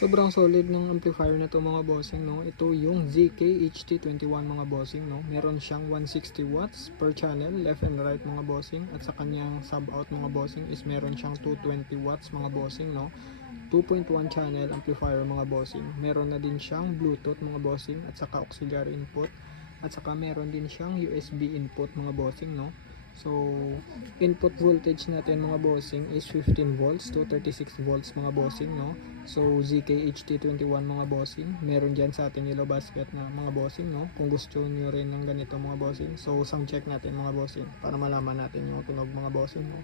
Sobrang solid ng amplifier na to mga bossing, no. Ito yung ZK-HT21 mga bossing, no. Meron siyang 160 watts per channel left and right mga bossing, at sa kanyang sub out mga bossing is meron siyang 220 watts mga bossing, no. 2.1 channel amplifier mga bossing. Meron na din siyang Bluetooth mga bossing at saka auxiliary input, at saka meron din siyang USB input mga bossing, no. So input voltage natin mga bossing is 15 volts to 36 volts mga bossing, no. So ZK-HT21 mga bossing, meron dyan sa ating yellow basket na mga bossing, no. Kung gusto nyo rin ng ganito mga bossing, so sound check natin mga bossing para malaman natin yung tunog mga bossing, no.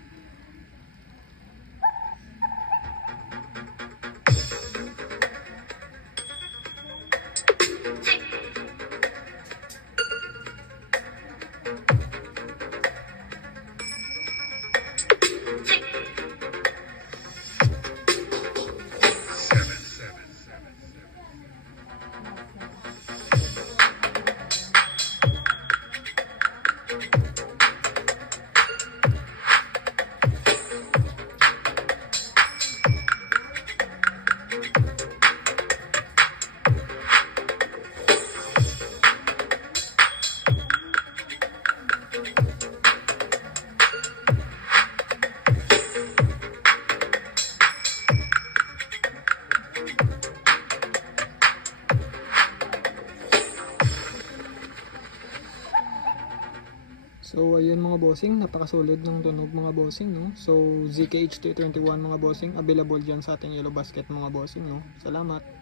So ayun mga bossing, napakasolid ng tunog mga bossing, no. So ZK-HT21 mga bossing, available dyan sa ating yellow basket mga bossing, no. Salamat.